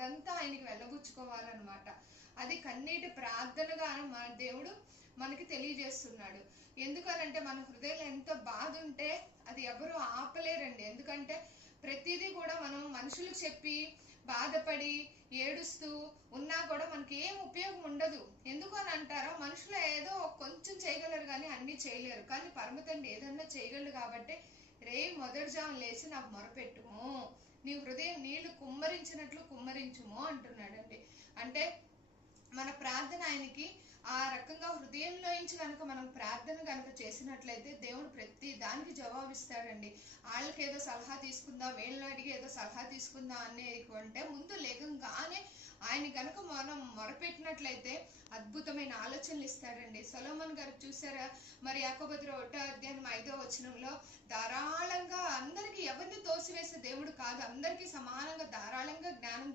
అదంతా ఆయనకి వెళ్ళబుచ్చుకోవాలన్నమాట. అది కన్నీటి ప్రార్థనగా మన దేవుడు మనకి తెలియజేస్తున్నాడు. ఎందుకనంటే మన హృదయంలో ఎంతో బాధ ఉంటే అది ఎవరు ఆపలేరండి. ఎందుకంటే ప్రతిదీ కూడా మనం మనుషులకు చెప్పి బాధపడి ఏడుస్తూ ఉన్నా కూడా మనకి ఏం ఉపయోగం ఉండదు. ఎందుకు అని అంటారో, మనుషులు ఏదో కొంచెం చేయగలరు కానీ అన్ని చేయలేరు. కానీ పరమతండ్రి ఏదన్నా చేయగలడు. కాబట్టి మొదటి జాము లేచి నాకు మొరపెట్టుము, నీ హృదయం నీళ్లు కుమ్మరించినట్లు కుమ్మరించుము అంటున్నాడండి. అంటే మన ప్రార్థన ఆయనకి ఆ రకంగా హృదయంలోంచి కనుక మనం ప్రార్థన కనుక చేసినట్లయితే దేవుడు ప్రతి దానికి జవాబిస్తాడండి. వాళ్ళకి ఏదో సలహా తీసుకుందాం, వీళ్ళని అడిగి ఏదో సలహా తీసుకుందాం అనేది కంటే ముందు లేకంగానే ఆయన కనుక మనం మొరపెట్టినట్లయితే అద్భుతమైన ఆలోచనలు ఇస్తాడండి. సొలొమోన్ గారు చూసారా, మరి యాకోబు 1:5 ధారాళంగా అందరికి ఎవరిని తోసివేసే దేవుడు కాదు, అందరికీ సమానంగా ధారాళంగా జ్ఞానం